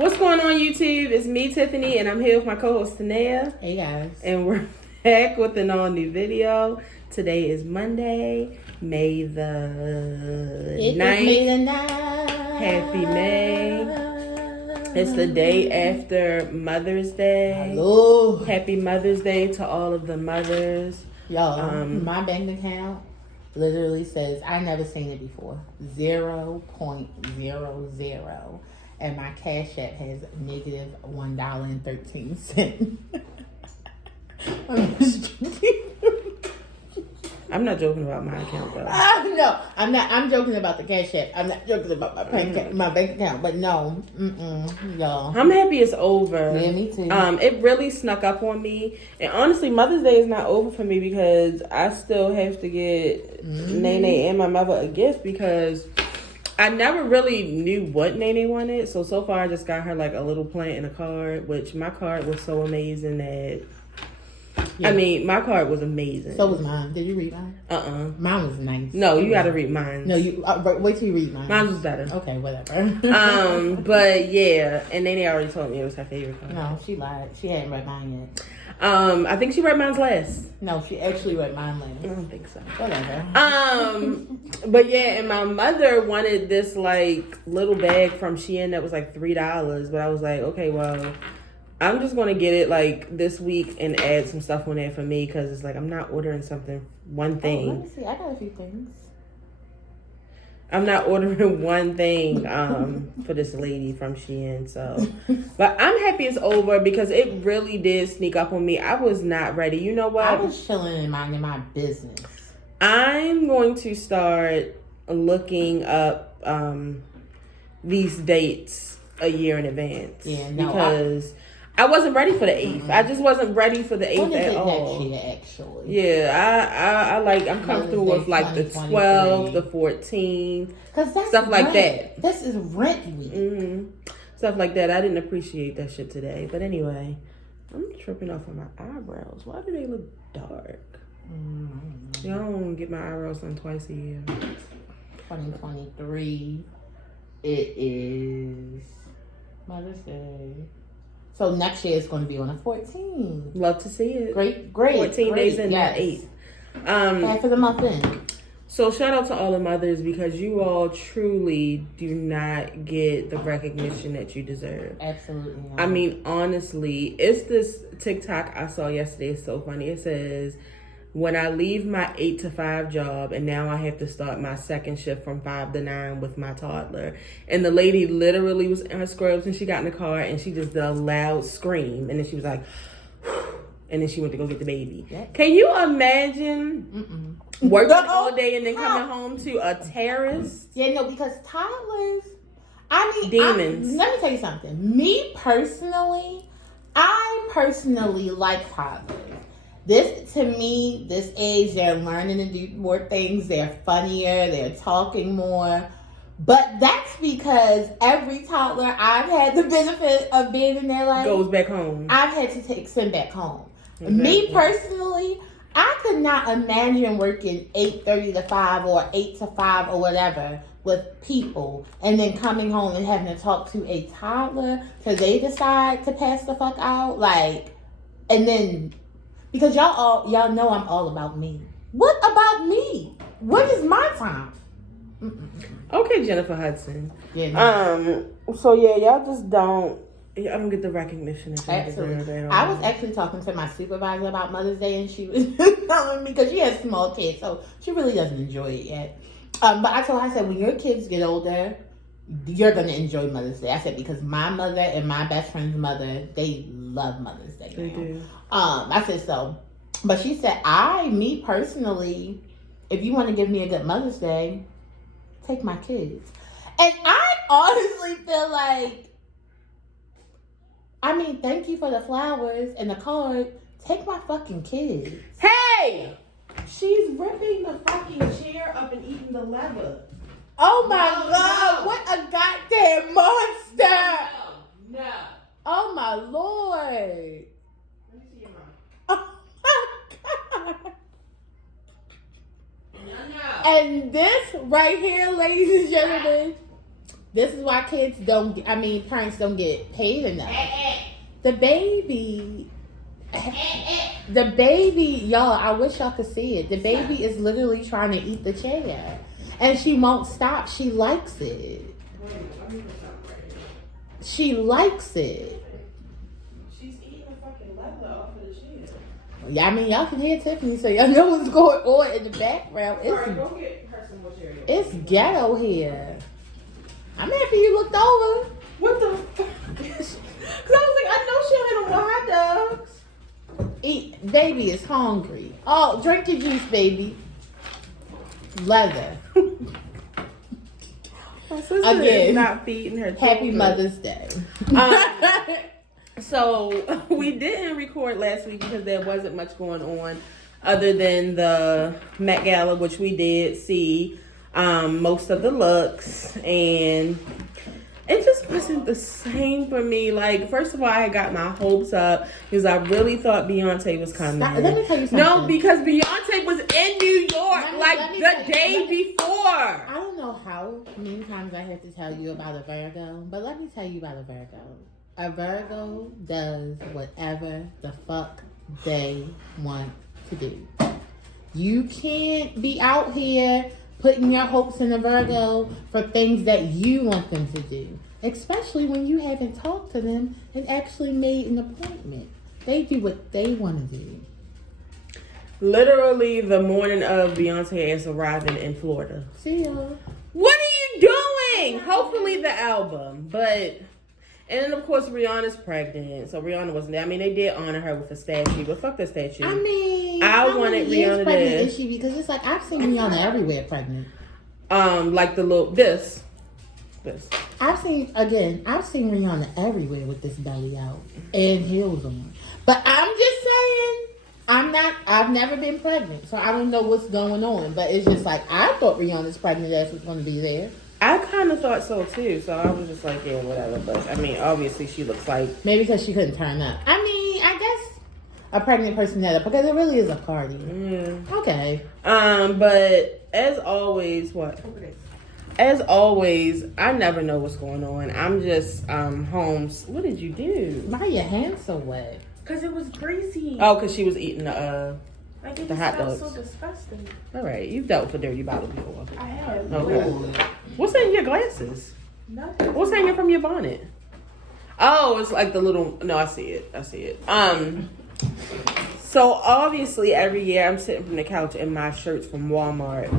What's going on, YouTube? It's me, Tiffany, and I'm here with my co-host, Tanea. Hey, guys. And we're back with an all-new video. Today is Monday, May the 9th. May the 9th. Happy May. It's the day after Mother's Day. Hello. Happy Mother's Day to all of the mothers. Y'all, my bank account literally says, I never seen it before, 0.00. And my Cash App has negative $1.13. I'm not joking about my account, though. No, I'm not. I'm joking about the Cash App. I'm not joking about my bank account. But no, y'all. I'm happy it's over. Yeah, me too. It really snuck up on me, and honestly, Mother's Day is not over for me because I still have to get Nene and my mother a gift because I never really knew what Nene wanted. So far, I just got her like a little plant and a card, which my card was so amazing that. Yeah. I mean, my card was amazing. So was mine. Did you read mine? Mine was nice. No, you got to read mine. No, you wait till you read mine. Mine was better. Okay, whatever. But yeah, and Nene already told me it was her favorite card. No, she lied. She hadn't read mine yet. I think she read mine last. No, she actually read mine last. I don't think so. Whatever. But yeah, and my mother wanted this like little bag from Shein that was like $3, but I was like, okay, well, I'm just going to get it like this week and add some stuff on there for me because it's like I'm not ordering one thing. Let me see. I got a few things. I'm not ordering one thing for this lady from Shein. So, but I'm happy it's over because it really did sneak up on me. I was not ready. You know what? I was chilling and minding my business. I'm going to start looking up these dates a year in advance. Yeah, no, because I wasn't ready for the 8th. I just wasn't ready for the 8th at all. Next year, actually? Yeah, I'm comfortable with like the 12th, the 14th, stuff like that. This is rent week. Stuff like that. I didn't appreciate that shit today. But anyway, I'm tripping off of my eyebrows. Why do they look dark? Y'all don't get my eyebrows done twice a year. 2023. It is Mother's Day. So next year it's going to be on the 14th. Love to see it. Great. 14 days in, not 8. Half of the month in. So shout out to all the mothers because you all truly do not get the recognition that you deserve. Absolutely not. I mean, honestly, it's this TikTok I saw yesterday. It's so funny. It says, when I leave my 8 to 5 job and now I have to start my second shift from 5 to 9 with my toddler. And the lady literally was in her scrubs and she got in the car and she just did a loud scream. And then she was like, and then she went to go get the baby. Yep. Can you imagine working all day and then coming home to a terrace? Yeah, no, because toddlers, I mean, demons. Let me tell you something. Me personally, I personally like toddlers. This age, they're learning to do more things. They're funnier. They're talking more. But that's because every toddler I've had the benefit of being in their life goes back home. I've had to send back home. Exactly. Me personally, I could not imagine working 8:30 to 5 or 8 to 5 or whatever with people and then coming home and having to talk to a toddler because they decide to pass the fuck out. Like, and then... Because y'all know I'm all about me. What about me? What is my time? Okay, Jennifer Hudson. Yeah. So yeah, y'all don't get the recognition that you deserve at all. I was actually talking to my supervisor about Mother's Day, and she was telling me because she has small kids, so she really doesn't enjoy it yet. But I told her, I said, when your kids get older, you're gonna enjoy Mother's Day. I said because my mother and my best friend's mother, they love Mother's Day. They do. I said so. But she said, me personally, if you want to give me a good Mother's Day, take my kids. And I honestly feel like, I mean, thank you for the flowers and the card. Take my fucking kids. Hey! She's ripping the fucking chair up and eating the leather. Oh my God, what a goddamn monster! No. Oh my Lord. Let me see your mouth. Oh my God. No. And this right here, ladies and gentlemen, This is why parents don't get paid enough. The baby, y'all, I wish y'all could see it. The baby is literally trying to eat the chair. And she won't stop. She likes it. She likes it. She's eating the fucking leather off of the chair. Yeah, I mean, y'all can hear Tiffany, so y'all know what's going on in the background. Sorry, go get her some more cereal. It's ghetto here. I'm happy you looked over. What the fuck? Because I was like, I know she don't have no more hot dogs. Eat, baby is hungry. Oh, drink your juice, baby. Leather. My sister Again, is not feeding her children. Happy Mother's Day. So we didn't record last week because there wasn't much going on other than the Met Gala, which we did see most of the looks, and it just wasn't the same for me. Like, first of all, I got my hopes up because I really thought Beyonce was coming. Let me tell you something. No, because Beyonce was in New York the day before. I don't know how many times I have to tell you about a Virgo, but let me tell you about a Virgo. A Virgo does whatever the fuck they want to do. You can't be out here putting your hopes in a Virgo for things that you want them to do, especially when you haven't talked to them and actually made an appointment. They do what they want to do. Literally the morning of Beyonce ass arriving in Florida. See y'all. What are you doing? Hopefully the album, but... And then, of course, Rihanna's pregnant, so Rihanna wasn't there. I mean, they did honor her with a statue, but fuck the statue. I mean, I wanted Rihanna pregnant there. is she? Because it's like, I've seen Rihanna everywhere pregnant. Like the little, this. I've seen Rihanna everywhere with this belly out and heels on. But I'm just saying, I've never been pregnant, so I don't know what's going on. But it's just like, I thought Rihanna's pregnant ass was going to be there. I kind of thought so too, so I was just like, yeah, whatever. But I mean, obviously, she looks like maybe because she couldn't turn up. I mean, I guess a pregnant person that up because it really is a party. Yeah. Okay. But as always, As always, I never know what's going on. I'm just home. What did you do? Why are your hands so wet? Because it was greasy. Oh, because she was eating the hot dogs. So disgusting. All right, you've dealt with a dirty bottle before. I have. Okay. What's in your glasses? Nothing. What's hanging from your bonnet? Oh, it's like the little. No, I see it. So obviously every year I'm sitting from the couch in my shirts from Walmart.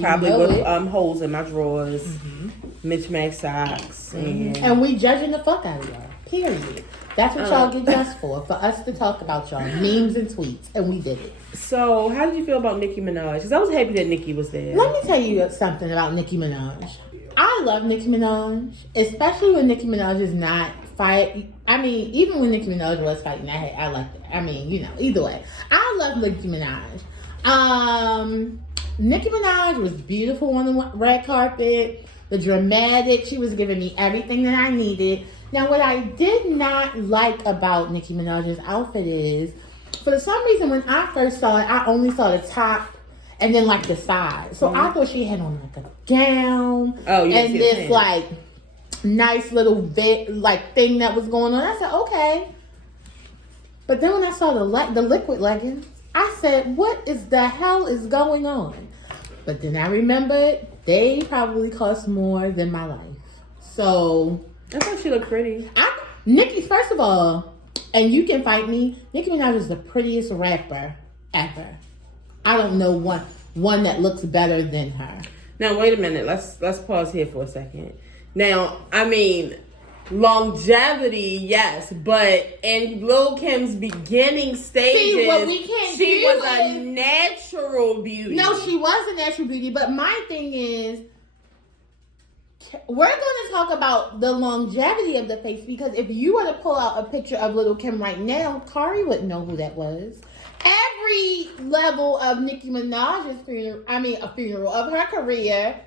Probably with holes in my drawers, mismatched socks, and we judging the fuck out of y'all. Period. That's what y'all get dressed for us to talk about y'all memes and tweets, and we did it. So, how did you feel about Nicki Minaj? Because I was happy that Nicki was there. Let me tell you something about Nicki Minaj. I love Nicki Minaj, especially when Nicki Minaj is not fight. I mean, even when Nicki Minaj was fighting, I liked it. I mean, either way, I love Nicki Minaj. Nicki Minaj was beautiful on the red carpet. The dramatic, she was giving me everything that I needed. Now, what I did not like about Nicki Minaj's outfit is, for some reason, when I first saw it, I only saw the top and then like the sides. So I thought she had on like a gown and this like nice little thing that was going on. I said, okay. But then when I saw the liquid leggings, I said, what is the hell is going on? But then I remembered they probably cost more than my life. So I thought she looked pretty. Nicki, first of all, and you can fight me, Nicki Minaj is the prettiest rapper ever. I don't know one that looks better than her. Now wait a minute. Let's pause here for a second. Now, I mean, longevity, yes, but in Lil' Kim's beginning stages, she was a natural beauty. No, she was a natural beauty, but my thing is, we're going to talk about the longevity of the face, because if you were to pull out a picture of Lil' Kim right now, Kari wouldn't know who that was. Every level of Nicki Minaj's funeral of her career,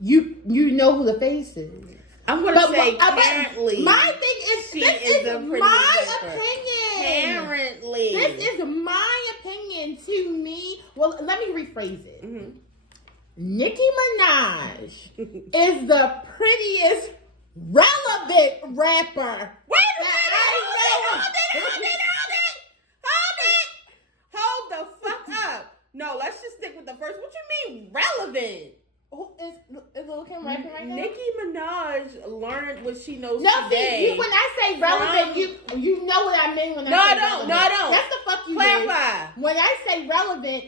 you know who the face is. I'm going to say currently. My thing is, this is my opinion. Currently. This is my opinion to me. Well, let me rephrase it. Nicki Minaj is the prettiest relevant rapper. Wait a minute! Hold the fuck up. No, let's just stick with the first. What you mean relevant? Who is Lil Kim rapping right now? Nicki Minaj learned what she knows No, today. see, when I say relevant, you know what I mean when I say relevant. No, I don't. That's the fuck you Clarify. do. When I say relevant,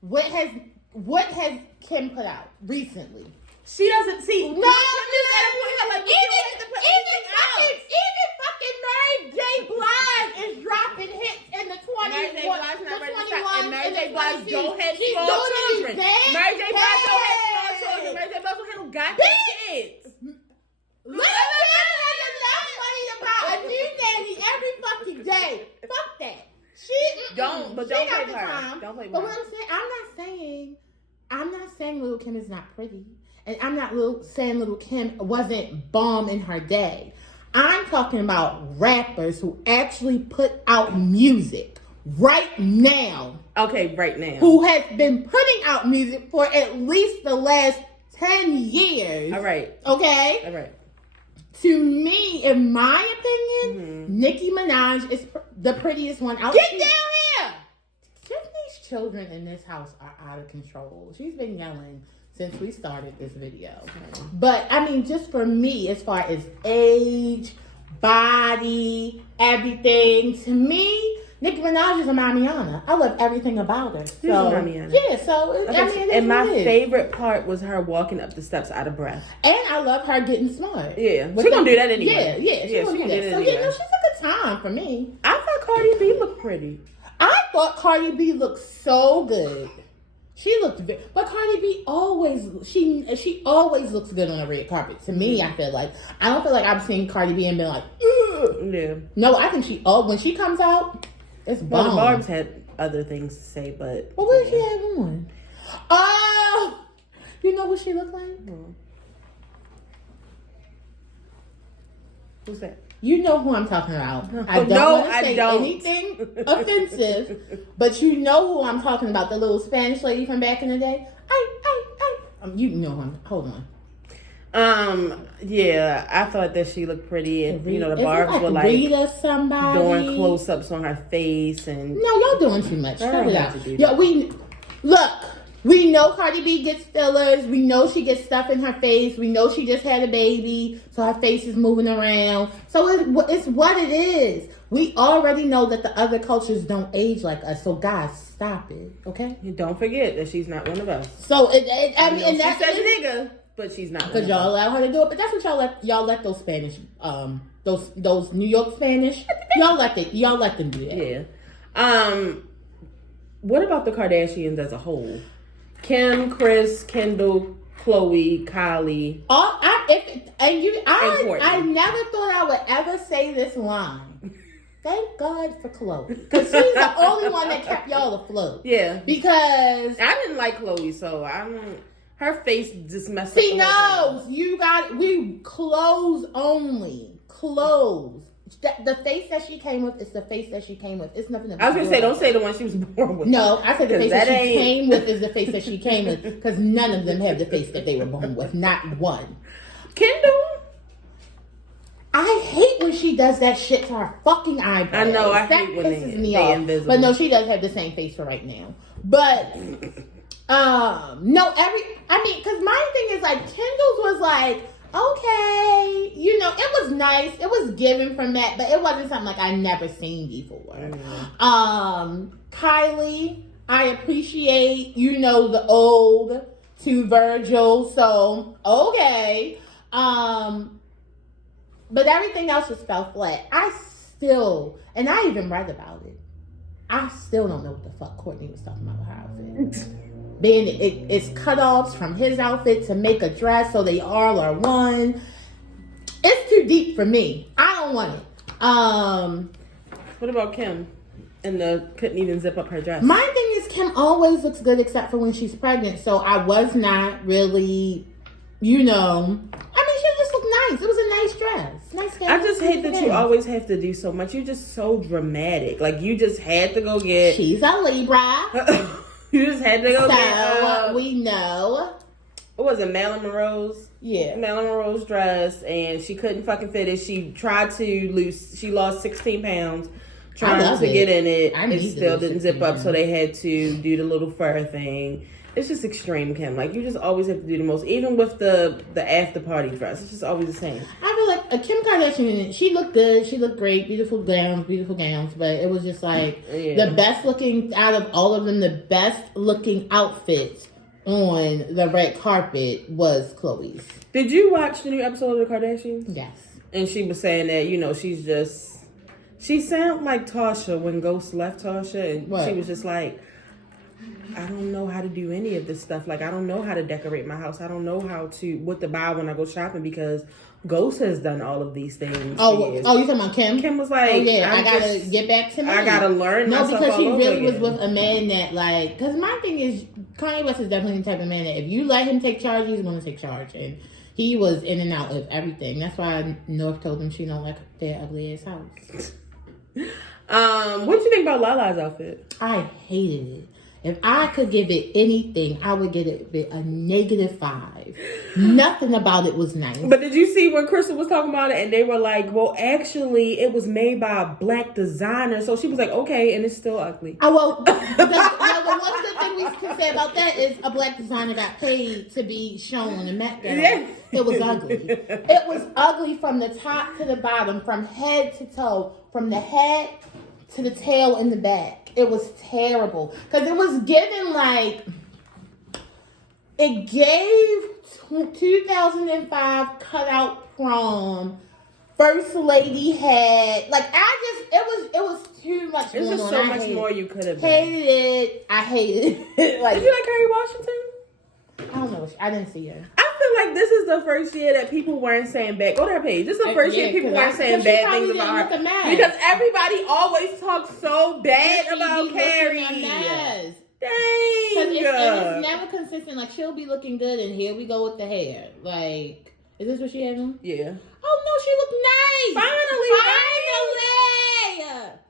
what has Kim put out recently? She doesn't see. No, even fucking Mary J. Blige is dropping hits in the 20s. Mary J. Blige not ready to stop. And Mary J. Blige She's don't have doing small these children. dance Mary J. Blige don't have small pads. children. Mary J. Blige don't have goddamn kids. Lil Kim has enough money to buy a new nanny every fucking day. Fuck that. Don't play with her. Don't play with But her. what I'm not saying Lil Kim is not pretty. And I'm not saying Lil Kim wasn't bomb in her day. I'm talking about rappers who actually put out music right now. Okay, right now. Who has been putting out music for at least the last 10 years. All right. Okay? All right. To me, in my opinion, Nicki Minaj is the prettiest one out. Get down here! Tiffany's children in this house are out of control. She's been yelling since we started this video. But, I mean, just for me, as far as age, body, everything, to me, Nicki Minaj is a Mamiana. I love everything about her. She's a Mamiana. Yeah, so, I mean, it is and my what it is. favorite part was her walking up the steps out of breath. And I love her getting smart. Yeah. She's going to do that anyway. Yeah, she's going to do that. So, anyway. she's a good time for me. I thought Cardi B looked pretty. I thought Cardi B looked so good. She looked very, but Cardi B always she always looks good on a red carpet. To me, I feel like I don't feel like I've seen Cardi B and been like, ugh. Yeah. No, I think when she comes out, it's bomb. Well, the Barb's had other things to say, but Well, what did she have on? Oh, you know what she looked like? Who's that? You know who I'm talking about. I don't No, want to I say don't. anything offensive, but you know who I'm talking about, the little Spanish lady from back in the day. You know who hold on. Yeah, I thought that she looked pretty, and the Barbs were like Rita somebody doing close-ups on her face, and no, y'all doing too much. I Cut don't it have out. to do Yeah, we know Cardi B gets fillers. We know she gets stuff in her face. We know she just had a baby, so her face is moving around. So it's what it is. We already know that the other cultures don't age like us. So guys, stop it, okay? And don't forget that she's not one of us. So I mean, and she that's says nigga, but she's not. because y'all allow her to do it. But that's what y'all let those Spanish, those New York Spanish, y'all let them do that. Yeah. What about the Kardashians as a whole? Kim, Kris, Kendall, Khloe, Kylie. I never thought I would ever say this line. Thank God for Khloe, because she's the only one that kept y'all afloat. Yeah. Because I didn't like Khloe, so I don't. Her face just messed she up. knows we clothes only clothes. The face that she came with is the face that she came with. It's nothing. I was gonna say, don't say the one she was born with. No, I said the face that she ain't... came with is the face that she came with, because none of them have the face that they were born with. Not one. Kendall. I hate when she does that shit to her fucking eyebrows. I know. I that hate when pisses me they off. invisible. But no, she does have the same face for right now. But no, because my thing is like Kendall's was like, okay, it was nice. It was given from that, but it wasn't something like I never seen before. Kylie, I appreciate, the old to Virgil, so okay. But everything else just fell flat. And I even read about it. I still don't know what the fuck Courtney was talking about with her outfit. It's cutoffs from his outfit to make a dress, so they all are one. It's too deep for me. I don't want it. What about Kim? And couldn't even zip up her dress. My thing is Kim always looks good except for when she's pregnant, so I was not really, she just looked nice. It was a nice dress. I just hate that you always have to do so much. You're just so dramatic. Like, you just had to go get... She's a Libra. You just had to go So get, we know. what was it, Marilyn Monroe's? Yeah. Marilyn Monroe's dress, and she couldn't fucking fit it. She tried to lose, she lost 16 pounds trying to get in it. It still didn't zip up, so they had to do the little fur thing. It's just extreme, Kim. Like, you just always have to do the most. Even with the after party dress, it's just always the same. I feel like Kim Kardashian, she looked good. She looked great. Beautiful gowns. But it was just like the best looking out of all of them. The best looking outfit on the red carpet was Khloe's. Did you watch the new episode of the Kardashians? Yes. And she was saying that, you know, she sounded like Tasha when Ghost left Tasha, and she was just like, I don't know how to do any of this stuff. Like, I don't know how to decorate my house. I don't know what to buy when I go shopping because Ghost has done all of these things. Oh, you talking about Kim? Kim was like, I gotta get back to me. I gotta learn myself. No, because she really was again. with a man that, like, because my thing is, Kanye West is definitely the type of man that if you let him take charge, he's gonna take charge. And he was in and out of everything. That's why North told him she don't like their ugly ass house. What did you think about Lala's outfit? I hated it. If I could give it anything, I would give it a -5. Nothing about it was nice. But did you see when Crystal was talking about it and they were like, well, actually, it was made by a black designer. So she was like, okay, and it's still ugly. Oh, well, the one good thing we can say about that is a black designer got paid to be shown on the Met Gala. Yeah. It was ugly. It was ugly from the top to the bottom, from head to toe, from the head to the tail in the back. It was terrible. Because it was given like, it gave 2005 cutout prom. First lady had, like, it was too much There's going just on. so much more you could have done. Hated it. I hated it. Like, did you like Kerry Washington? I don't know. I didn't see her. I feel like this is the first year that people weren't saying bad. Go to her page. This is the first year people weren't saying bad things about her. Because everybody always talks so bad about Carrie. Dang. It's never consistent. Like, she'll be looking good, and here we go with the hair. Like, is this what she had on? Yeah. Oh, no, she looked nice. Finally.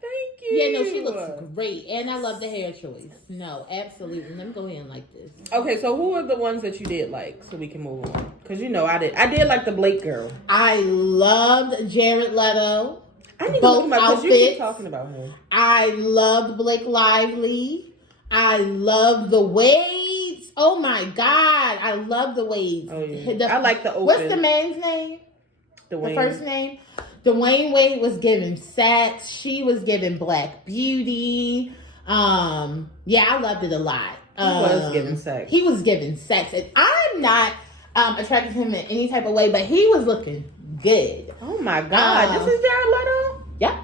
Thank you. Yeah, no, she looks great. And I love the hair choice. No, absolutely. Let me go ahead and like this. Okay, so who are the ones that you did like so we can move on? Because, you know, I did like the Blake girl. I loved Jared Leto. I need both to look outfits. you keep talking about him. I loved Blake Lively. I loved the Wades. Oh my God. I love the Wades. Oh, yeah. I like the open. What's the man's name? Dwayne. The first name? Dwayne Wade was giving sex. She was giving black beauty. Yeah, I loved it a lot. He was giving sex. He was giving sex. And I'm not attracted to him in any type of way, but he was looking good. Oh my God. This is Jared Leto? Yep.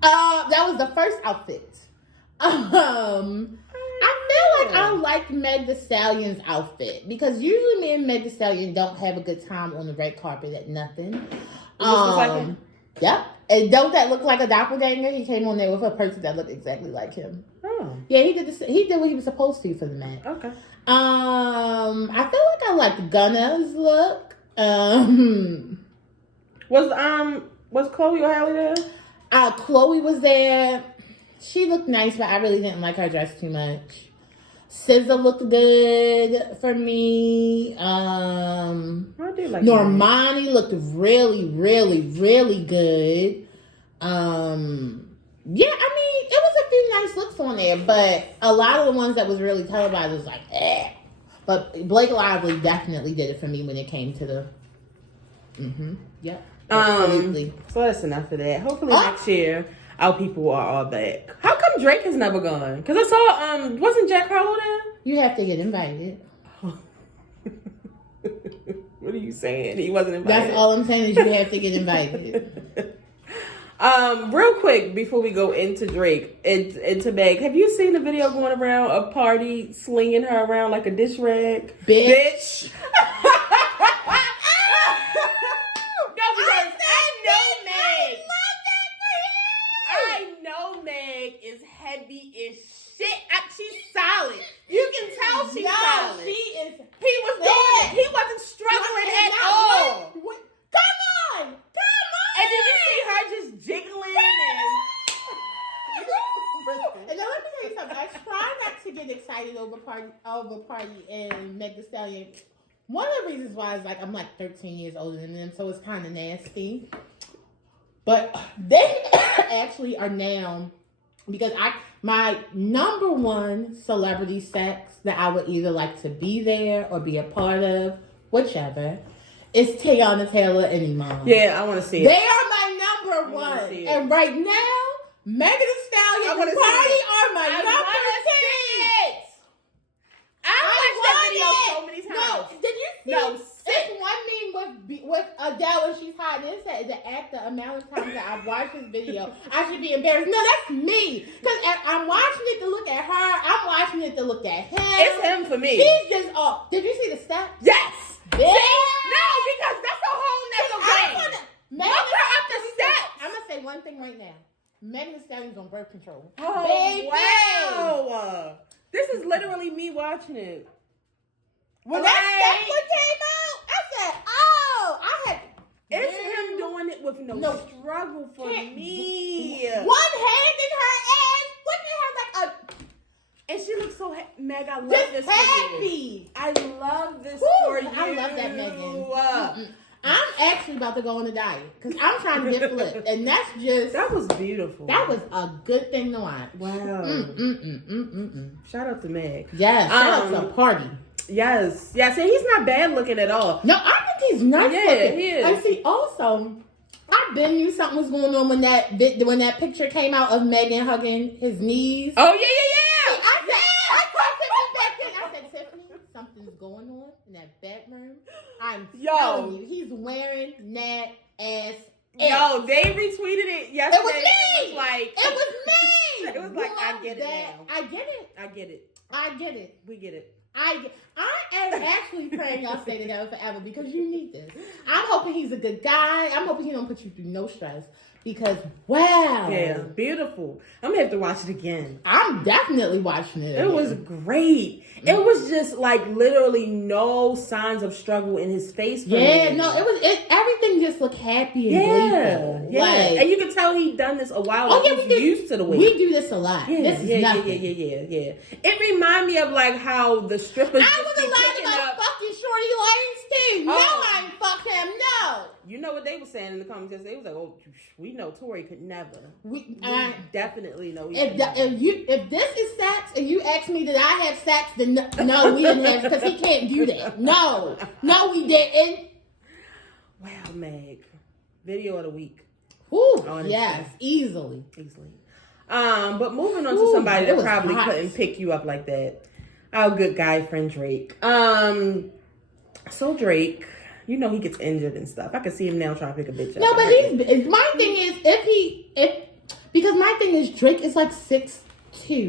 That was the first outfit. I feel like I like Meg Thee Stallion's outfit because usually me and Meg Thee Stallion don't have a good time on the red carpet at nothing. Yep. And don't that look like a doppelganger? He came on there with a person that looked exactly like him. Oh. Yeah, he did what he was supposed to for the Met. Okay. I feel like I liked Gunna's look. Was Chloe or Halle there? Chloe was there. She looked nice, but I really didn't like her dress too much. SZA looked good for me. I do like Normani looked really, really, really good. Yeah, I mean, it was a few nice looks on there, but a lot of the ones that was really televised was like, eh. But Blake Lively definitely did it for me when it came to the. Yep. Absolutely. So that's enough of that. Hopefully next year our people are all back. How come Drake has never gone? Because I saw wasn't Jack Harlow there? You have to get invited. What are you saying? He wasn't invited. That's all I'm saying is you have to get invited. Real quick before we go into Drake and to Meg, have you seen the video going around of Party slinging her around like a dish rag? Bitch. Heavy as shit. She's solid. You can tell she's solid. She is. He was doing it. He wasn't struggling at all. Come on. And did you see her just jiggling And now let me tell you something. I try not to get excited over Party and Meg Thee Stallion. One of the reasons why is like I'm like 13 years older than them, so it's kind of nasty. But they actually are now, because my number one celebrity sex that I would either like to be there or be a part of, whichever, is Tiana Taylor and Iman. Yeah, I want to see it. They are my number one. And right now, Megan Thee Stallion and Party are my number 6. I watched that video so many times. No, did you see? No, it's one meme with Adele and she's hiding. It said the amount of times that I've watched this video, I should be embarrassed. No, that's me. Because I'm watching it to look at her. I'm watching it to look at him. It's him for me. She's just off. Did you see the steps? Yes. Yeah. No, because that's a whole nother game. Look her up the steps. I'm going to say one thing right now. Megan Thee Stallion's on birth control. Oh, baby. wow. This is literally me watching it. When that step one came out, I said, oh, I had... It's him doing it with no struggle for me. One hand in her ass. What the hell? Like a... And she looks so Meg, I love just this happy. for you. I love this for you. I love that, Megan. I'm actually about to go on a diet because I'm trying to get flipped, and that's just... That was beautiful. That was a good thing to watch. Wow. Shout out to Meg. Yes, shout out to Party. Yes, and he's not bad looking at all. No, I think he's nice looking. He is. And see, also, I been knew something was going on when that picture came out of Megan hugging his knees. Oh yeah. I said, Tiffany, something's going on in that bedroom. I'm telling you, he's wearing that ass. Yo, they retweeted it yesterday. It was me. It was me. It was like, I get it now. I get it. I get it. We get it. I am actually praying y'all stay together forever because you need this. I'm hoping he's a good guy. I'm hoping he don't put you through no stress because, wow. Yeah, beautiful. I'm going to have to watch it again. I'm definitely watching it again. It was great. It was just like literally no signs of struggle in his face. Yeah, no, everything just looked happy and gleeful. Yeah. Like, and you can tell he'd done this a while ago. He's used to the way. We do this a lot. Yeah, this is nothing. Yeah. It reminded me of like how the strippers. I was alive about fucking Shorty Lane's too. No, I ain't fuck him. No. You know what they were saying in the comments? They was like, "Oh, we know Tori could never. We definitely know." If this is sex, and you ask me did I have sex, then no, we didn't have because he can't do that. No, we didn't. Wow, Meg, video of the week. Ooh, yes, easily. But moving on to somebody that probably couldn't pick you up like that. Our good guy friend Drake. So Drake, you know he gets injured and stuff. I can see him now trying to pick a bitch up. No, but my thing is because my thing is Drake is like 6'2",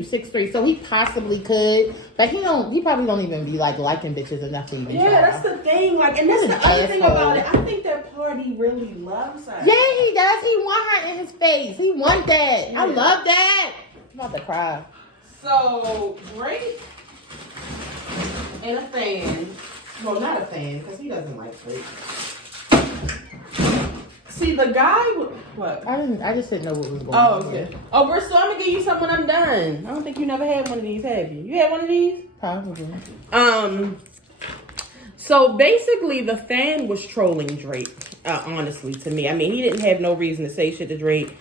6'3", so he possibly could, but he probably don't even be like liking bitches enough to even try. That's the thing. Like, and that's the other thing about it. I think that Party really loves her. Yeah, he does. He want her in his face. He want that. Yeah. I love that. I'm about to cry. So Drake and a fan. Well, not a fan, because he doesn't like Drake. See, the guy... What? I just didn't know what was going on. Oh, okay. Oh, Bristol, I'm going to give you something when I'm done. I don't think you never had one of these, have you? You had one of these? Probably. So, basically, the fan was trolling Drake, honestly, to me. I mean, he didn't have no reason to say shit to Drake.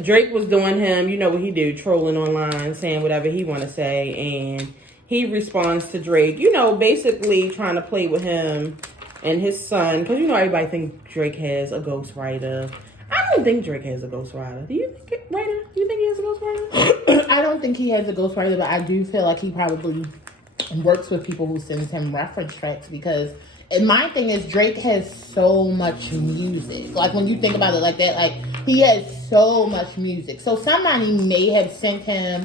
Drake was doing him, you know what he do, trolling online, saying whatever he want to say, and... he responds to Drake, you know, basically trying to play with him and his son. Because, you know, everybody thinks Drake has a ghostwriter. I don't think Drake has a ghostwriter. Do you think he has a ghostwriter? I don't think he has a ghostwriter, but I do feel like he probably works with people who sends him reference tracks. Because my thing is Drake has so much music. Like, when you think about it like that, like, he has so much music. So somebody may have sent him...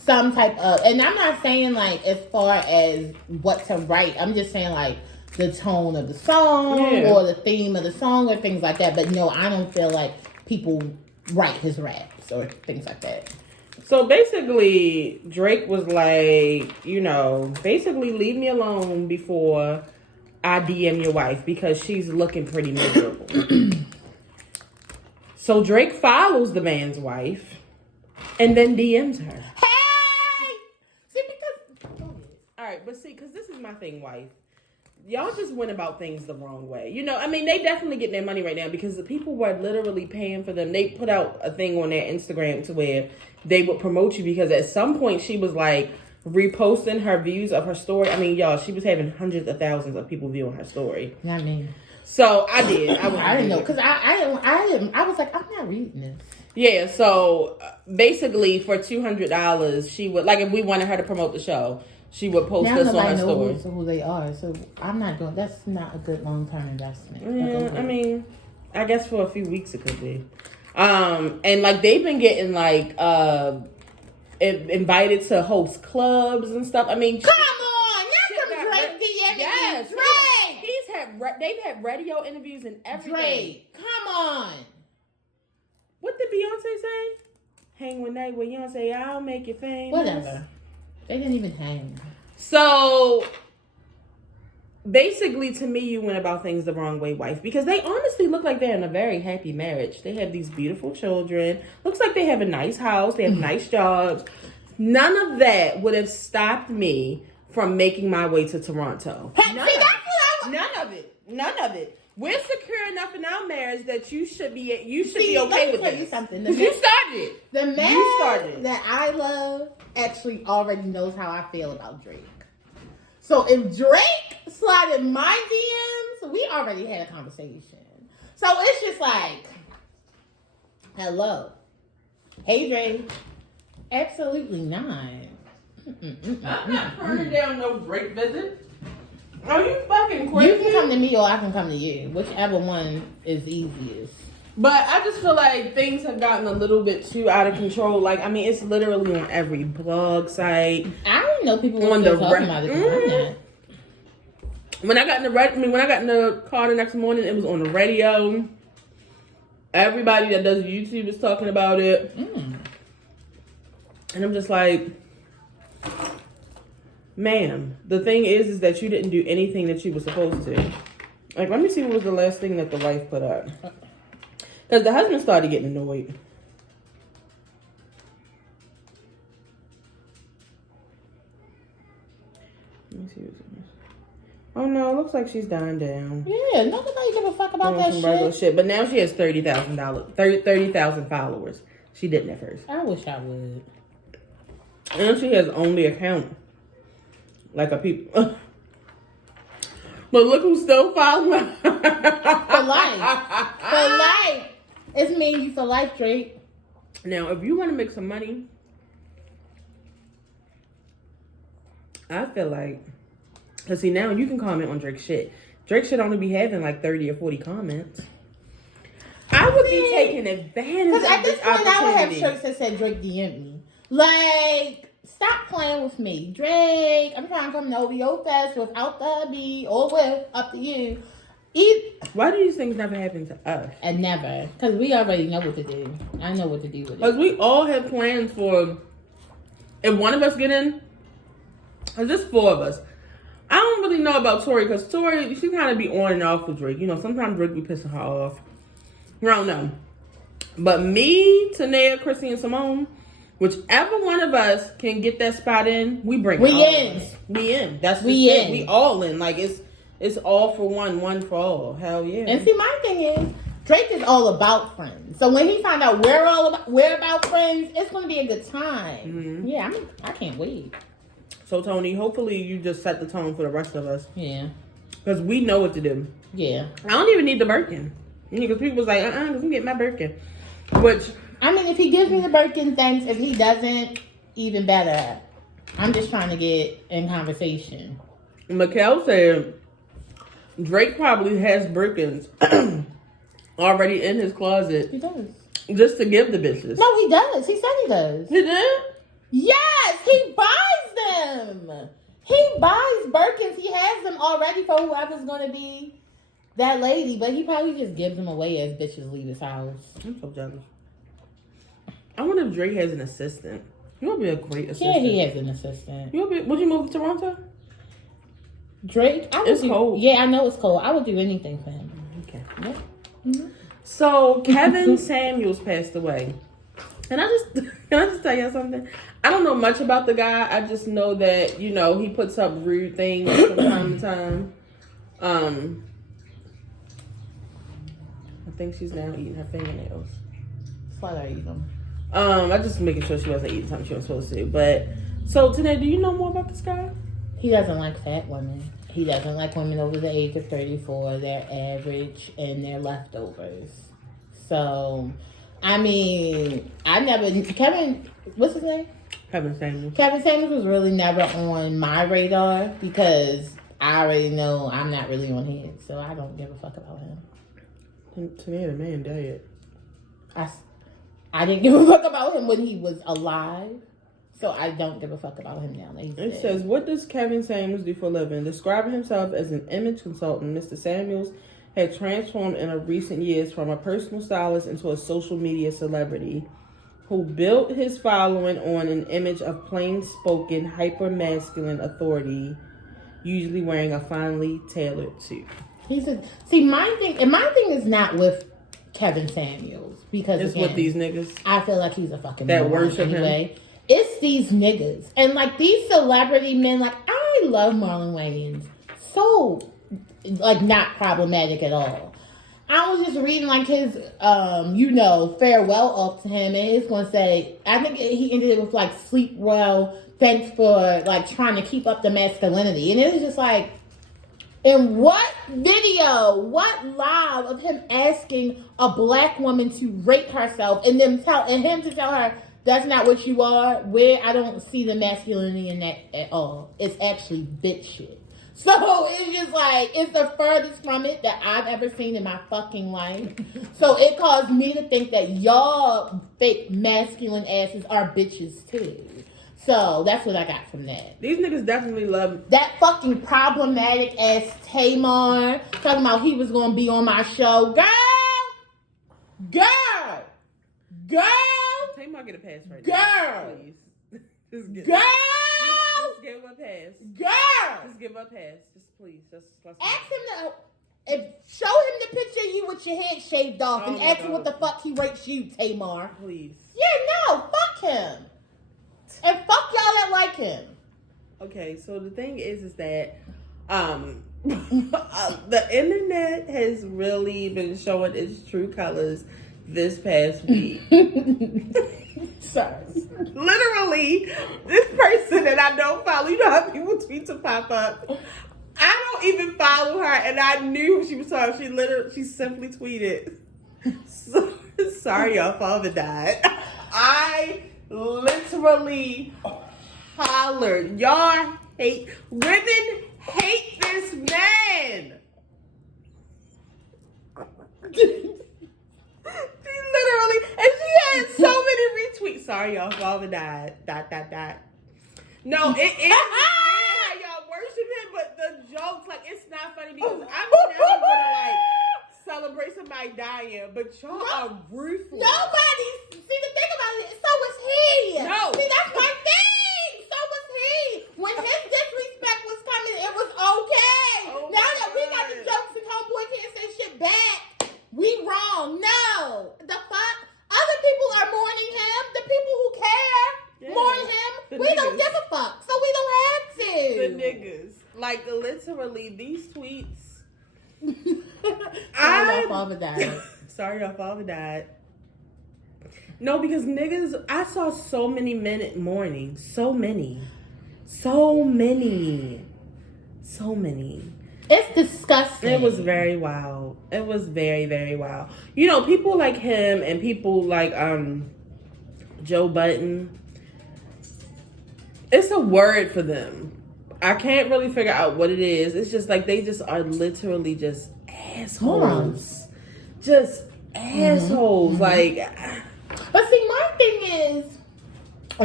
some type of, and I'm not saying like as far as what to write, I'm just saying like the tone of the song or the theme of the song or things like that. But no, I don't feel like people write his raps or things like that. So basically, Drake was like, you know, basically leave me alone before I DM your wife because she's looking pretty miserable. So Drake follows the man's wife and then DMs her. See, right, but see, because this is my thing, wife. Y'all just went about things the wrong way. You know, I mean, they definitely getting their money right now because the people were literally paying for them. They put out a thing on their Instagram to where they would promote you because at some point she was like reposting her views of her story. I mean, y'all, she was having hundreds of thousands of people viewing her story. Not me. So I did. I didn't know because I was like, I'm not reading this. Yeah, so basically for $200, she would, like, if we wanted her to promote the show, she would post now this on her story. Knows who they are, so I'm not doing. That's not a good long-term investment. Yeah, I mean, I guess for a few weeks it could be. And like they've been getting like invited to host clubs and stuff. I mean, come on, not from Drake. Yes, Drake. They've had radio interviews and everything. Drake, come on. What did Beyonce say? Hang one night with Beyonce, I'll make you famous. Whatever. They didn't even hang. So basically, to me, you went about things the wrong way, wife, because they honestly look like they're in a very happy marriage. They have these beautiful children. Looks like they have a nice house. They have nice jobs. None of that would have stopped me from making my way to Toronto. None of it. We're secure enough in our marriage that you should be okay with this. Something. You started it. The man that I love actually already knows how I feel about Drake. So if Drake slided my DMs, we already had a conversation. So it's just like, hello. Hey, Drake. Absolutely not. I'm not turning down no Drake visit. Are you fucking crazy? You can come to me or I can come to you. Whichever one is easiest. But I just feel like things have gotten a little bit too out of control. Like, I mean, it's literally on every blog site. I didn't know people were still talking about it. When I got in the car the next morning, it was on the radio. Everybody that does YouTube is talking about it. And I'm just like, ma'am, the thing is that you didn't do anything that you were supposed to. Like, let me see what was the last thing that the wife put up. Because the husband started getting annoyed. Let me see what's in this. Oh no, it looks like she's dying down. Yeah, nobody give a fuck about that shit. But now she has $30,000 followers. She didn't at first. I wish I would. And she has only account. Like a people. But look who's still following. For life. For life. It's me and you for life, Drake. Now, if you want to make some money, I feel like, because see, now you can comment on Drake's shit. Drake should only be having like 30 or 40 comments. I would be taking advantage of this opportunity. Because at this point, I would have shirts that said Drake DM me. Like, stop playing with me. Drake, I'm trying to come to OVO Fest without the hubby or with, up to you. Why do these things never happen to us? And never. Because we already know what to do. I know what to do with it. Because we all have plans for, if one of us get in, it's just four of us. I don't really know about Tori, because Tori, she kind of be on and off with Drake. You know, sometimes Drake be pissing her off. I don't know. But me, Tanea, Chrissy, and Simone, whichever one of us can get that spot in, we bring it. We in. We in. That's we in. We all in. Like, it's all for one for all. Hell yeah. And see, my thing is, Drake is all about friends. So when he find out we're about friends, it's going to be a good time. Mm-hmm. Yeah, I can't wait. So, Tony, hopefully you just set the tone for the rest of us. Yeah. Because we know what to do. Yeah. I don't even need the Birkin. Because people was like, because I'm getting my Birkin. Which, I mean, if he gives me the Birkin, thanks. If he doesn't, even better. I'm just trying to get in conversation. Mikkel said Drake probably has Birkins already in his closet. He does. Just to give the bitches. No, he does. He said he does. He did? Yes, he buys them. He buys Birkins. He has them already for whoever's going to be that lady. But he probably just gives them away as bitches leave his house. I'm so jealous. I wonder if Drake has an assistant. You'll be a great assistant. Yeah, he has an assistant. Would you move to Toronto? Drake? It's cold. Yeah, I know it's cold. I would do anything for him. Okay. Yeah. Mm-hmm. So, Kevin Samuels passed away. And can I just tell you something? I don't know much about the guy. I just know that, he puts up rude things from time to time. I think she's now eating her fingernails. That's why I eat them. I just making sure she wasn't eating something she was supposed to. But so today, do you know more about this guy? He doesn't like fat women. He doesn't like women over the age of 34. They're average and they're leftovers. So, I mean, Kevin, what's his name? Kevin Samuels. Kevin Samuels was really never on my radar because I already know I'm not really on his. So I don't give a fuck about him. To me, the man died. I didn't give a fuck about him when he was alive. So I don't give a fuck about him now. It says, what does Kevin Samuels do for a living? Describing himself as an image consultant, Mr. Samuels had transformed in recent years from a personal stylist into a social media celebrity who built his following on an image of plain-spoken, hyper-masculine authority, usually wearing a finely tailored suit. My thing is not with Kevin Samuels because it's with these niggas. I feel like he's a fucking that worship anyway. Him. It's these niggas and like these celebrity men. Like I love Marlon Wayans, so like not problematic at all. I was just reading like his farewell off to him, and he's gonna say I think he ended it with like sleep well. Thanks for like trying to keep up the masculinity, and it was just like. In what video, what live of him asking a black woman to rate herself and him to tell her that's not what you are, where I don't see the masculinity in that at all. It's actually bitch shit. So it's just like, it's the furthest from it that I've ever seen in my fucking life. So it caused me to think that y'all fake masculine asses are bitches too. So that's what I got from that. These niggas definitely love that fucking problematic ass Tamar talking about he was gonna be on my show. Girl. Tamar get a pass right now. Girl. Please. Just give him a pass. Girl. Just give him a pass. Just please. Let's ask him show him the picture of you with your head shaved off and ask him what the fuck he rates you, Tamar. Please. Yeah, no, fuck him. And fuck y'all that like him. Okay, so the thing is that the internet has really been showing its true colors this past week. Sorry. Literally, this person that I don't follow, you know how people tweet to pop up? I don't even follow her, and I knew she was talking. She simply tweeted, sorry your father died. I literally hollered. Women hate this man. She literally, and she had so many retweets. Sorry, y'all father died. ... No, it is how y'all worship him, but the jokes, like, it's not funny because I'm never gonna like celebrate somebody dying, but y'all are ruthless. Nobody. See, the thing about it, so was he. No. See, that's my thing. So was he. When his disrespect was coming, it was okay. Oh now that we got the jokes and homeboy can't say shit back, we wrong. No. The fuck? Other people are mourning him. The people who care mourn him. We don't give a fuck, so we don't have to. The niggas. Like, literally, these tweets. Sorry, your father died. Sorry, your father died. No, because niggas, I saw so many men mourning. So many. It's disgusting. It was very wild. It was very, very wild. You know, people like him and people like Joe Budden, it's a word for them. I can't really figure out what it is. It's just like they just are literally just assholes. Just assholes. Mm-hmm. Like, but see, my thing is,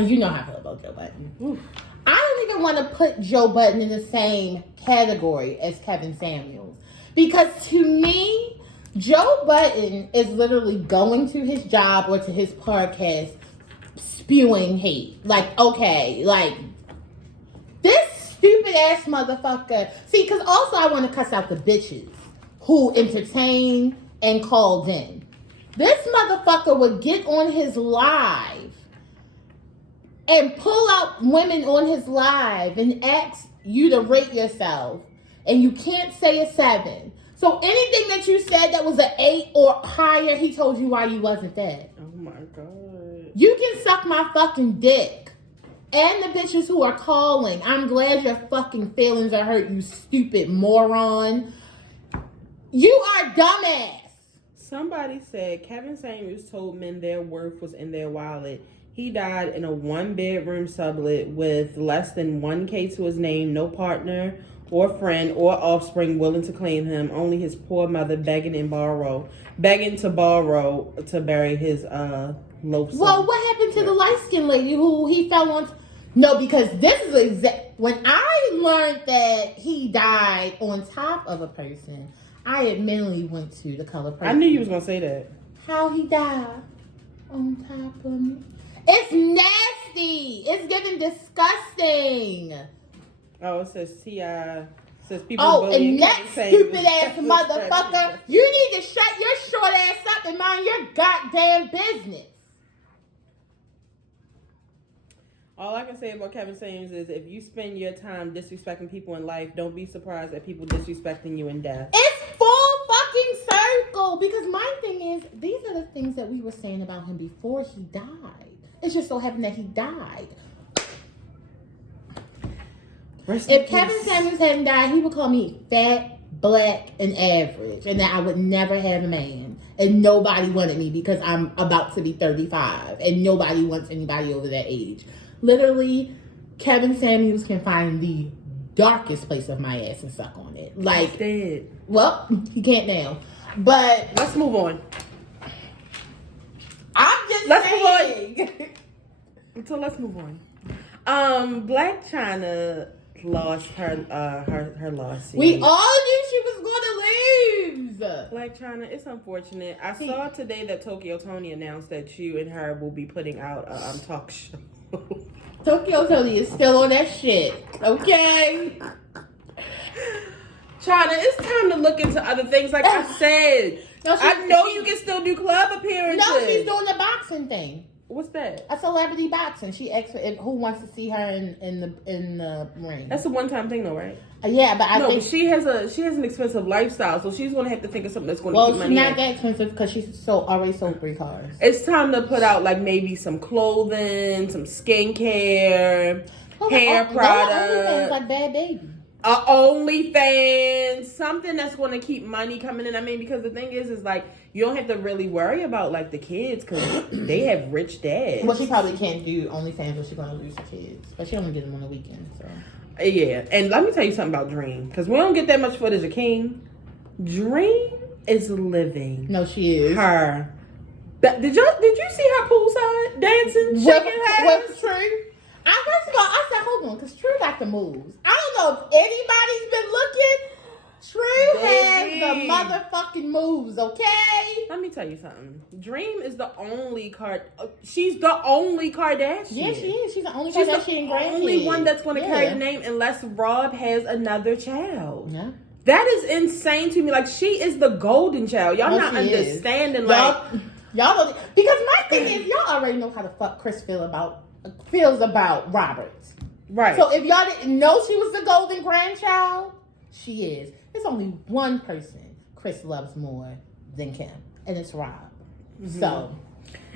you know how I feel about Joe Budden. Oof. I don't even want to put Joe Budden in the same category as Kevin Samuels. Because to me, Joe Budden is literally going to his job or to his podcast spewing hate. Like, okay, like, this stupid ass motherfucker. See, because also I want to cuss out the bitches who entertain and called in. This motherfucker would get on his live and pull up women on his live and ask you to rate yourself. And you can't say a 7. So anything that you said that was an 8 or higher, he told you why you wasn't that. Oh my God. You can suck my fucking dick. And the bitches who are calling. I'm glad your fucking feelings are hurt, you stupid moron. You are dumbass. Somebody said Kevin Samuels told men their worth was in their wallet. He died in a 1-bedroom sublet with less than $1K to his name, no partner or friend or offspring willing to claim him. Only his poor mother begging to borrow to bury his loathsome. Well, what happened to the light-skinned lady who he fell on? No, because this is when I learned that he died on top of a person, I admittedly went to the color person. I knew you was gonna say that. How he died on top of me. It's nasty. It's getting disgusting. Oh, it says T.I. Says people. Oh, and that Kevin stupid Samuels. ass motherfucker. You need to shut your short ass up and mind your goddamn business. All I can say about Kevin Samuels is if you spend your time disrespecting people in life, don't be surprised at people disrespecting you in death. It's full fucking circle. Because my thing is, these are the things that we were saying about him before he died. It's just so happened that he died. If Kevin Samuels hadn't died, he would call me fat, black, and average. And that I would never have a man. And nobody wanted me because I'm about to be 35. And nobody wants anybody over that age. Literally, Kevin Samuels can find the darkest place of my ass and suck on it. Like, he's dead. Well, he can't now. But let's move on. I'm just let's saying. move on. So let's move on. Blac Chyna lost her lawsuit. We all knew she was going to lose. Blac Chyna, it's unfortunate. I saw today that Tokyo Tony announced that you and her will be putting out a talk show. Tokyo Tony is still on that shit. Okay. Chyna, it's time to look into other things. Like I said, No, I know you can still do club appearances. No, she's doing the boxing thing. What's that? A celebrity boxing. She asked who wants to see her in the ring. That's a one-time thing, though, right? Yeah, but I think but she has an expensive lifestyle, so she's gonna have to think of something that's gonna keep money. Well, she's not that expensive because she's already sold 3 cars. It's time to put out like maybe some clothing, some skincare, hair products, like Bad Baby. OnlyFans, something that's going to keep money coming in. I mean, because the thing is like, you don't have to really worry about like the kids because they have rich dads. Well, she probably can't do OnlyFans, but she's going to lose the kids. But she only get them on the weekend, so. Yeah, and let me tell you something about Dream, because we don't get that much footage of King. Dream is living. No, she is. Her. Did you see her poolside dancing, shaking her ass? With True? First of all, I said, hold on, because True got the moves. I don't know if anybody's been looking. True has the motherfucking moves, okay? Let me tell you something. Dream is the only she's the only Kardashian. Yeah, she is. She's the only She's Kardashian the only one that's going to carry the name unless Rob has another child. Yeah. That is insane to me. Like, she is the golden child. Y'all not understanding. Y'all don't, because my thing is, y'all already know how the fuck Chris feels about Robert. Right. So if y'all didn't know she was the golden grandchild, she is. There's only one person Chris loves more than Kim, and it's Rob. Mm-hmm. So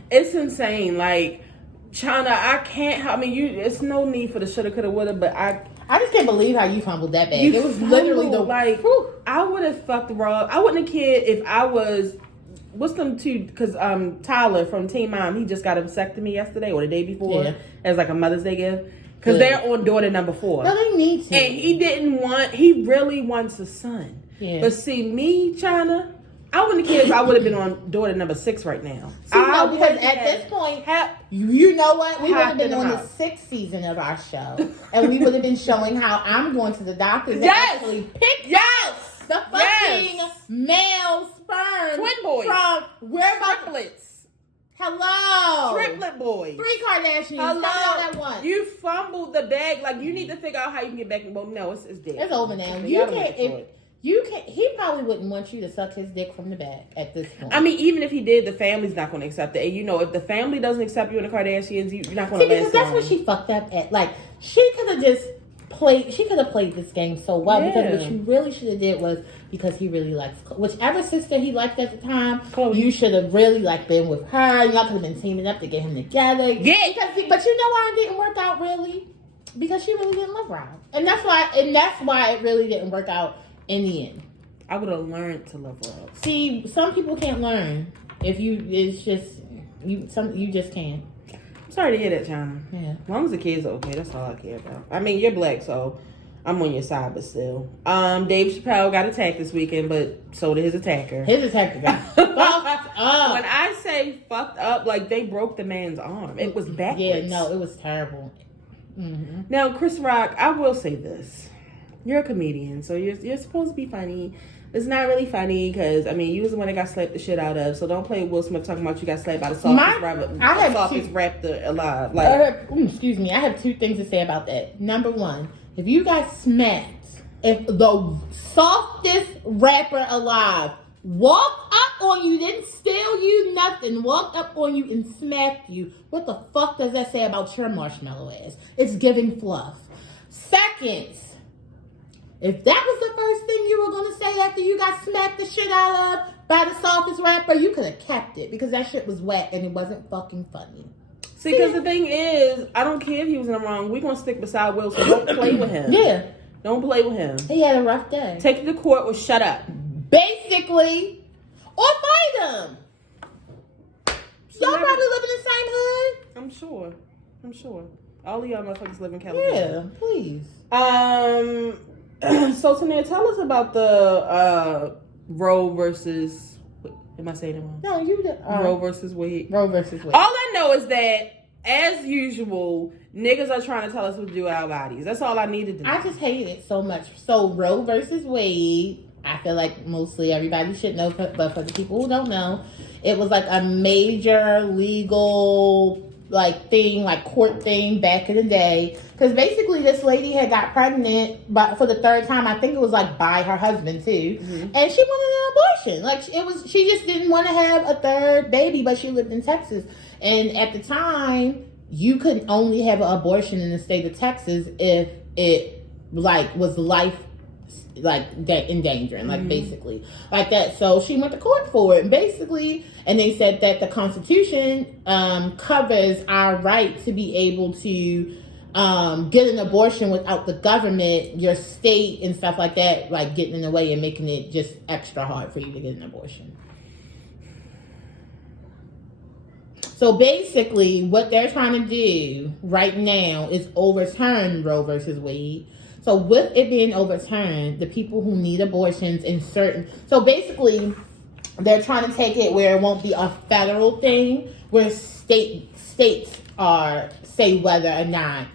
it's insane. Like, Chyna, it's no need for the shoulda, coulda, woulda, but I just can't believe how you fumbled that bad. It was literally I would have fucked Rob. I wouldn't have cared if I was. What's them two? Because Tyler from Teen Mom, he just got a vasectomy yesterday or the day before as like a Mother's Day gift. Because they're on daughter number 4. No, they need to. And he really wants a son. Yeah. But see, me, Chyna, I wouldn't care if I would have been on daughter number 6 right now. Because at this point, you know what? We would have been on the 6th season of our show. And we would have been showing how I'm going to the doctors and actually pick the fucking male sperm. Twin boys. From triplets. Hello. Triplet boys. 3 Kardashians. Hello. At once. You fumbled the bag. Like, you need to figure out how you can get back. Well, no, it's dead. It's over now. Okay, You can't. He probably wouldn't want you to suck his dick from the back at this point. I mean, even if he did, the family's not going to accept it. And you know, if the family doesn't accept you in the Kardashians, you're not going to last because that's long. what she fucked up at. Like, she could have just played. She could have played this game so well. Yeah. Because what you really should have did was, because he really likes whichever sister he liked at the time. Chloe. You should have really been with her. Y'all could have been teaming up to get him together. Yeah. But you know why it didn't work out really? Because she really didn't love Rob, and that's why it really didn't work out in the end. I would have learned to love Rob. See, some people can't learn it's just you just can't. I'm sorry to hear that, Chyna. Yeah. As long as the kids are okay, that's all I care about. I mean, you're black, so I'm on your side, but still. Dave Chappelle got attacked this weekend, but so did his attacker. His attacker got fucked up. When I say fucked up, like they broke the man's arm. It was backwards. Yeah, no, it was terrible. Mm-hmm. Now, Chris Rock, I will say this. You're a comedian, so you're supposed to be funny. It's not really funny because, I mean, you was the one that got slapped the shit out of, so don't play Will Smith talking about you got slapped by the softest raptor alive. Excuse me, I have two things to say about that. Number one, if you got smacked, if the softest rapper alive walked up on you, didn't steal you nothing, walked up on you and smacked you, what the fuck does that say about your marshmallow ass? It's giving fluff. Second, if that was the first thing you were going to say after you got smacked the shit out of by the softest rapper, you could have kept it because that shit was whack and it wasn't fucking funny. See, because the thing is, I don't care if he was in the wrong. We're going to stick beside Will, so don't play with him. Yeah. Don't play with him. He had a rough day. Take it to court or shut up. Basically. Or fight him. Y'all probably live in the same hood. I'm sure. All of y'all motherfuckers live in California. Yeah, please. So Tania, tell us about the Roe versus. Am I saying it wrong? No, you did. Roe versus Wade. Roe versus Wade. All I know is that, as usual, niggas are trying to tell us what to do with our bodies. That's all I needed to know. I just hate it so much. So Roe versus Wade, I feel like mostly everybody should know, but for the people who don't know, it was like a major legal court thing back in the day, because basically this lady had got pregnant for the third time. I think it was by her husband too, and she wanted an abortion. She just didn't want to have a third baby, but she lived in Texas, and at the time you could only have an abortion in the state of Texas if it was life endangering, basically like that. So she went to court for it, basically, and they said that the Constitution covers our right to be able to get an abortion without the government, your state and stuff like that, getting in the way and making it just extra hard for you to get an abortion. So basically what they're trying to do right now is overturn Roe versus Wade. So with it being overturned, the people who need abortions so basically they're trying to take it where it won't be a federal thing, where states say whether or not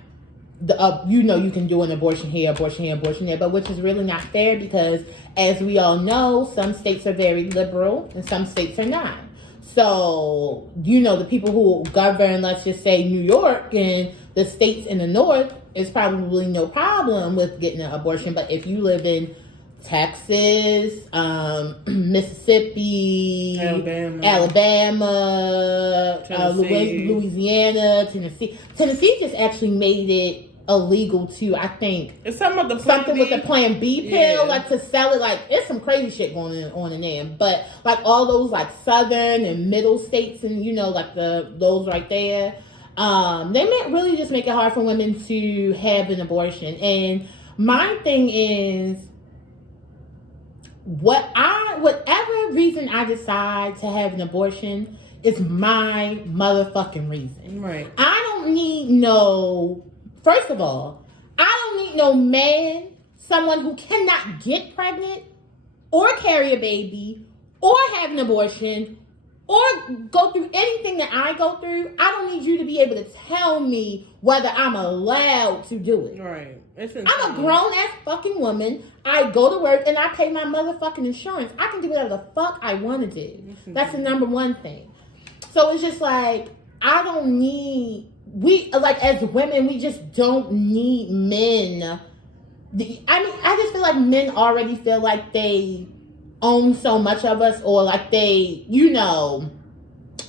you can do an abortion here, abortion there, but which is really not fair, because as we all know, some states are very liberal and some states are not. So, the people who govern, let's just say New York and the states in the north, is probably no problem with getting an abortion. But if you live in Texas, Mississippi, Alabama, Louisiana, Tennessee just actually made it illegal to, I think, it's something with the Plan B pill, to sell it. It's some crazy shit going on in there. But all those southern and middle states, and those right there, they really just make it hard for women to have an abortion. And my thing is, whatever reason I decide to have an abortion is my motherfucking reason. Right. I don't need first of all, I don't need no man, someone who cannot get pregnant or carry a baby or have an abortion or go through anything that I go through. I don't need you to be able to tell me whether I'm allowed to do it. Right. I'm a grown-ass fucking woman. I go to work and I pay my motherfucking insurance. I can do whatever the fuck I want to do. That's the number one thing. So it's just I don't need... as women, we just don't need men I just feel like men already feel like they own so much of us, or like they,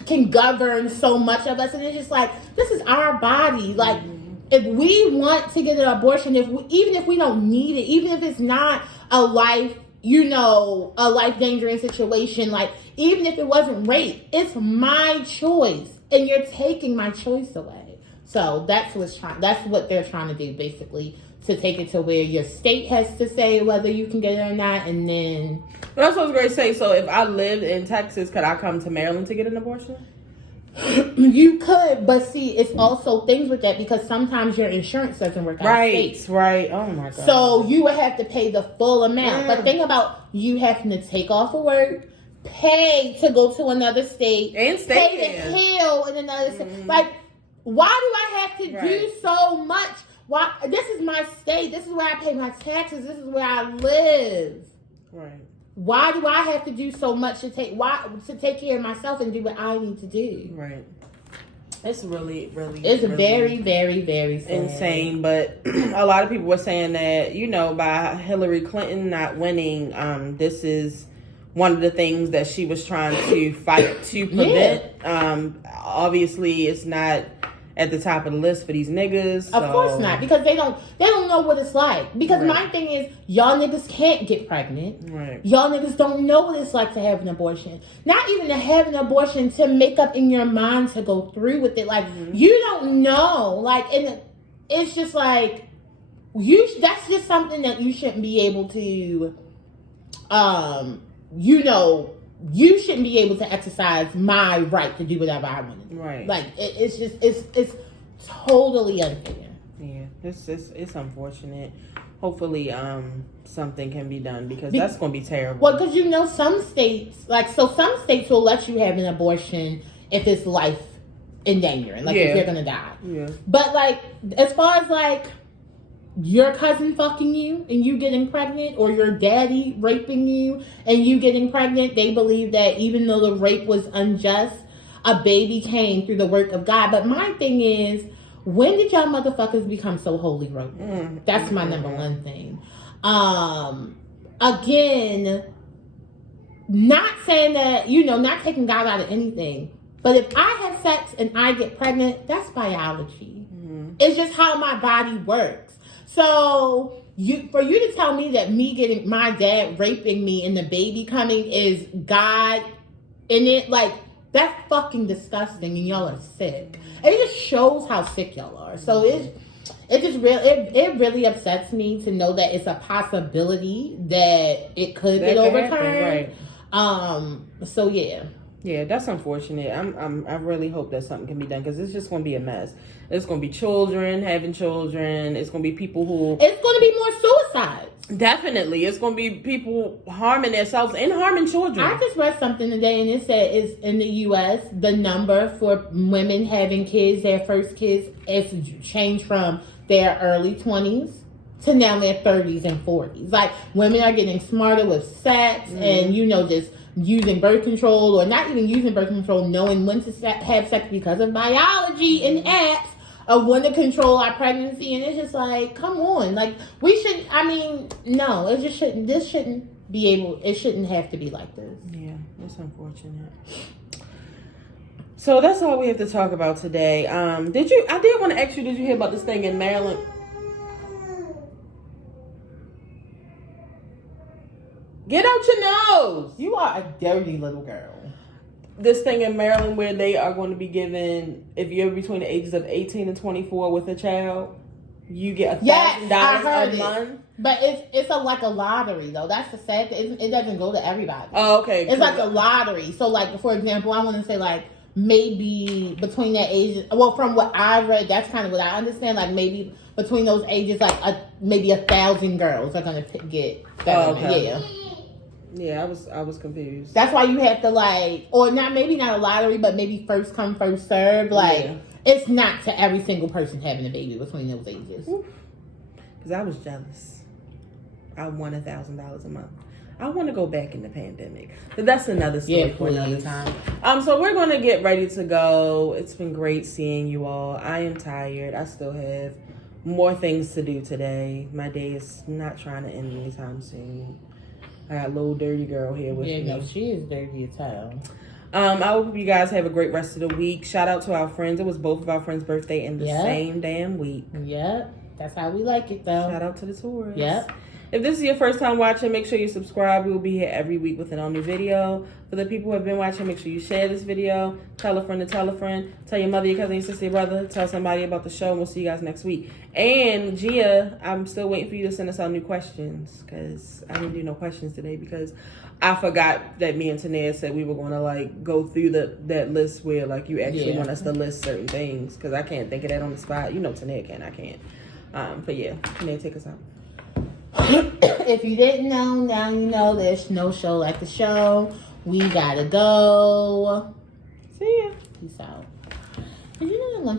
can govern so much of us, and it's just like, this is our body. Like, if we want to get an abortion, even if we don't need it, even if it's not a life dangerous situation, like, even if it wasn't rape, it's my choice, and you're taking my choice away. So that's what they're trying to do, basically, to take it to where your state has to say whether you can get it or not, and then... That's what I was going to say. So if I lived in Texas, could I come to Maryland to get an abortion? You could, but see, it's also things with that, because sometimes your insurance doesn't work out. Right. Oh my God. So you would have to pay the full amount. But think about you having to take off of work, pay to go to another state, and pay to heal in another state. Like, why do I have to do so much? Why? This is my state. This is where I pay my taxes. This is where I live. Right. Why do I have to do so much to take care of myself and do what I need to do? Right. It's really very, very, very sad. Insane. But a lot of people were saying that, by Hillary Clinton not winning, this is one of the things that she was trying to fight to prevent. Obviously, it's not at the top of the list for these niggas. Of course not, because they don't know what it's like. Because my thing is, y'all niggas can't get pregnant. Right. Y'all niggas don't know what it's like to have an abortion. Not even to have an abortion, to make up in your mind to go through with it. Like, you don't know. Like, and it's just like, that's just something that you shouldn't be able to, you shouldn't be able to exercise my right to do whatever I want to do. Right. Like, it's totally unfair. Yeah, it's unfortunate. Hopefully, something can be done, because that's going to be terrible. Well, because some states, some states will let you have an abortion if it's life endangering, if you're going to die. Yeah. But, as far as, your cousin fucking you and you getting pregnant, or your daddy raping you and you getting pregnant, they believe that even though the rape was unjust, a baby came through the work of God. But my thing is, when did y'all motherfuckers become so holy rolled? That's my number one thing. Again, not saying that, not taking God out of anything, but if I have sex and I get pregnant, that's biology. It's just how my body works. So, for you to tell me that me getting my dad raping me and the baby coming is God in it, that's fucking disgusting, and y'all are sick. And it just shows how sick y'all are. So it really upsets me to know that it's a possibility that it could get overturned. Right. So yeah. Yeah, that's unfortunate. I really hope that something can be done, because it's just going to be a mess. It's going to be children having children. It's going to be people who... It's going to be more suicides. Definitely. It's going to be people harming themselves and harming children. I just read something today, and it said it's in the U.S., the number for women having kids, their first kids, has changed from their early 20s to now their 30s and 40s. Women are getting smarter with sex and, just... using birth control, or not even using birth control, knowing when to have sex because of biology and apps of when to control our pregnancy. And it's just come on. We shouldn't, no, it just shouldn't, it shouldn't have to be like this. Yeah, it's unfortunate. So that's all we have to talk about today. I did want to ask you, did you hear about this thing in Maryland? Get out your nose! You are a dirty little girl. This thing in Maryland where they are going to be given, if you're between the ages of 18 and 24 with a child, you get $1,000 a month. But it's a lottery, though. That's the sad thing. It doesn't go to everybody. Oh, okay. It's like a lottery. So, for example, I want to say, maybe between that ages, well, from what I read, that's kind of what I understand. Maybe between those ages, maybe 1,000 girls are going to get that. Oh, okay. Yeah. Yeah, I was confused. That's why you have to or not a lottery, but maybe first come, first serve. It's not to every single person having a baby between those ages. Because I was jealous. I won $1,000 a month. I want to go back in the pandemic, but that's another story for another time. So we're going to get ready to go. It's been great seeing you all. I am tired. I still have more things to do today. My day is not trying to end anytime soon. I got little dirty girl here with me. Yeah, no, she is dirty as hell. I hope you guys have a great rest of the week. Shout out to our friends. It was both of our friends' birthday in the same damn week. Yep. That's how we like it, though. Shout out to the tourists. Yep. If this is your first time watching, make sure you subscribe. We will be here every week with an all new video. For the people who have been watching, make sure you share this video. Tell a friend to tell a friend. Tell your mother, your cousin, your sister, your brother. Tell somebody about the show, and we'll see you guys next week. And Gia, I'm still waiting for you to send us out new questions, because I didn't do no questions today because I forgot that me and Tanea said we were going to like go through that list where like you actually want us to list certain things, because I can't think of that on the spot. You know Tanea can, I can't. But yeah, Tanea, take us out. If you didn't know, now you know. There's no show like the show. We gotta go. See ya. Peace out. Did you know that lunch